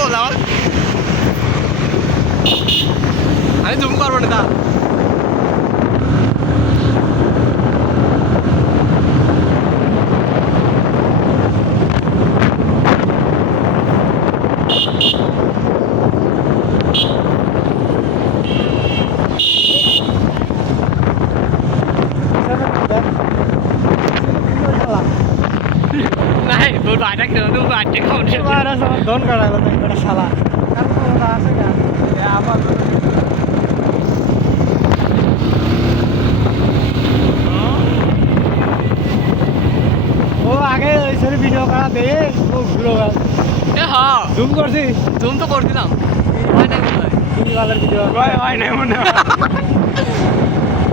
বললাম আমি জুম করবো না তা নাই তোর বাড়িটা কেন তুই বাড়িটা খাওয়া ধন কাটালো একটা শালা আছে কেন আমার ও আগে ওই সরি ভিডিও করা দে ও ঘুরো হ্যাঁ জুম করছি জুম তো করছিলাম হয় নাই মনে হয় তুমি ভালো ভিডিও হয় নাই মনে হয়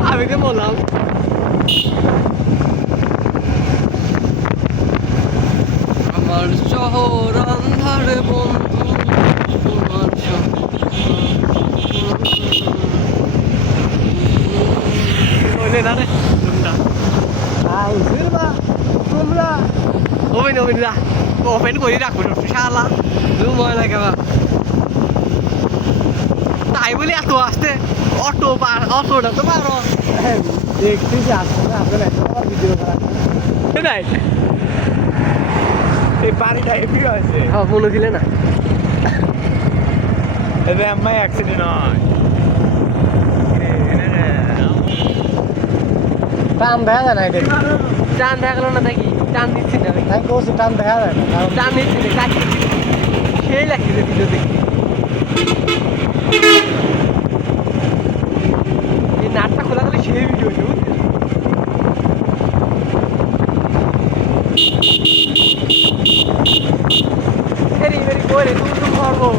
আমি তো বললাম আমার শহর অন্ধারে বন্ধু তোমার ওইলে না রে তোমরা তোমরা ওপেন ওপেন যা ওপেন করে রাখবো শালা জুম হয় না কেবা তাই বলে এত আসতে অটোটা তো পারো দেখতেছি আসলে আপনার একটা ভিডিও করা নাই এই বাড়িটা হেভি হয়েছে হ্যাঁ মনে দিলে না এতে আমার অ্যাক্সিডেন্ট হয় টান দেখা যায় না এটা টান দেখা গেল না দেখি টান দিচ্ছি না তাই কোচ টান দেখা যায় না কারণ টান দিচ্ছি না কাজ সেই লাগছে ভিডিও দেখি এই নাটটা খোলা গেলে সেই ভিডিও ভেরি ভেরি করে তুমি করবো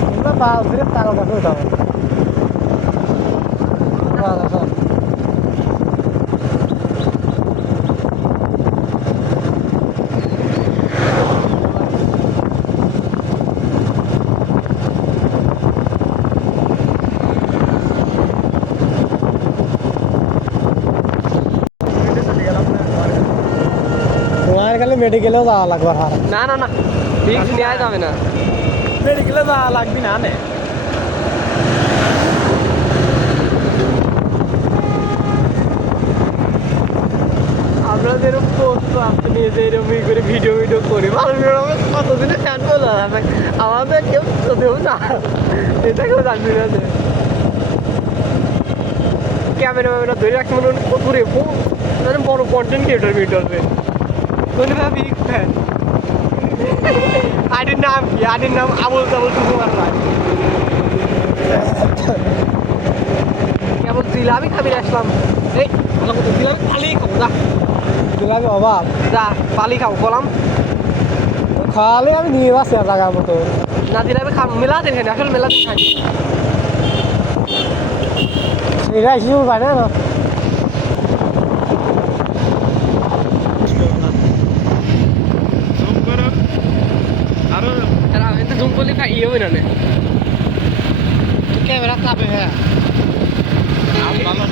তোমরা বাল ধরে তাল কাছে উঠাবো তোমার খালি মেডিকেলেও যাওয়া লাগবে আর না না না রিক্স নেওয়া যাবে না মেডিকেলে যাওয়া লাগবি না নে আমরা যেরকম করতো আপনি যেরকম করে ভিডিও করি মানুষের কতদিনে ফ্যান বলো আমাদের কেউ দেবো না এটা কেউ জানবি না যে ক্যামেরা ম্যামেরা ধরে রাখতে মনে করে মানে বড় কন্টেন্ট ক্রিয়েটার মিটারবে মনে ভাবি ফ্যান আইডির নাম কি আইডির নাম আবুল তাবুল সুকুমার রায় কেবল জিলাপি খাবি আসলাম এই ভালো মতো জিলাপি খালি খাবো যা জিলাপি অভাব যা পালি খাও কলাম খাওয়ালে আমি নিয়ে আসছি আর টাকার মতো না জিলাপি খাম মেলা দিন খাই আসলে মেলা দিন খাই এটা হিসেবে পারে না আমি তো জুম করলে খাই ইয়ে না ক্যামেরা চাপে হ্যাঁ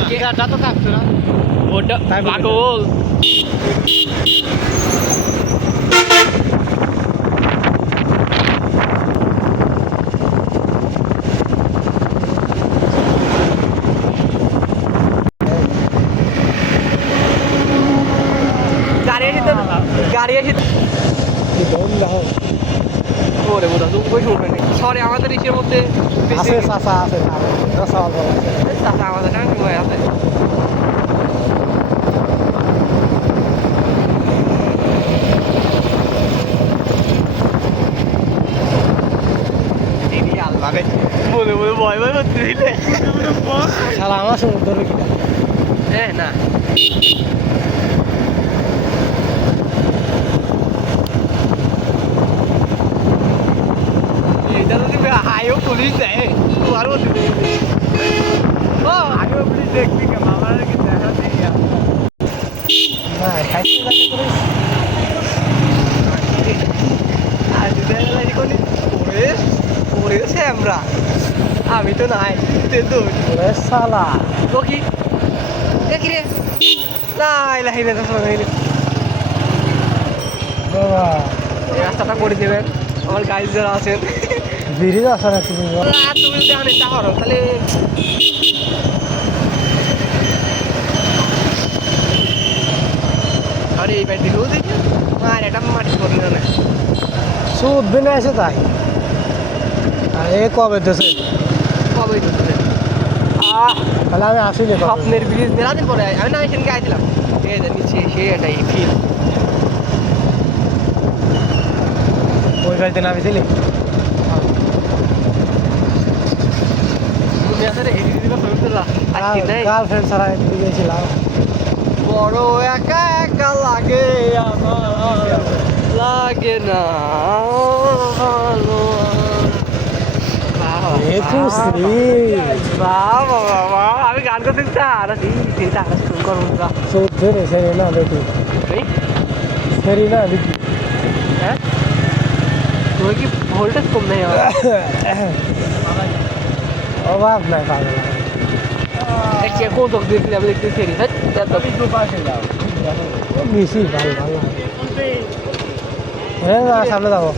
ক্যামেরাটা তো থাকছে না ওটা পাগল গাড়ি এসে ওরে বোধা তুমি কই শুনবে না সরি আমাদের ইসের মধ্যে আছে চাচা আছে চাচা আমাদের সঙ্গে আছে বলে বলে ভয় ভয় করতে দিলে শালা আমার সমুদ্র কিনা হ্যাঁ না এটা যদি হাইও পুলিশ দেয় আর ও আগেও পুলিশ দেখবি কেন আমার কি দেখা নেই না খাইতে যাতে করিস আর যদি কোনি পড়েছে আমরা আমি তো নাই তো ওরে শালা ও কি দেখি রে না ইলাহি না বাবা এই রাস্তাটা করে দেবেন আমার গাইজ যারা আছেন ব্রিজ আছে না তুমি তুমি যদি আনেটা করো তাহলে আরে এই ব্যাট দিলেও দেখি আর এটা মাটি করলে না সুদ দিনে এসে তাই আর এ কবে দেশে কবে দিতে তাহলে আমি আসিনি কবে। স্বপ্নের ব্রিজ মেলা দিন পরে আমি না এখানে গাইছিলাম এই যে নিচে সে এটাই ফিল ওই বাড়িতে নামিছিলি তুমি আসলে এদিকে দিবা ফোন করলা আজকে নাই গার্লফ্রেন্ড ছাড়া একদিকে গেছিলাম বড় একা একা লাগে আমার লাগে না ভালো বাবা আমি গান করতে আর চিন্তা শুরু করবো সুদ দিনে সেরি না দেখি সেরি না দেখি হ্যাঁ তোমার কি ভোল্টেজ কম নেই অভাব নাই পাগল দেখছি কোন চোখ দিয়েছিলি আমি দেখতে সেরি হ্যাঁ বেশি ভালো ভালো হ্যাঁ সামনে যাবো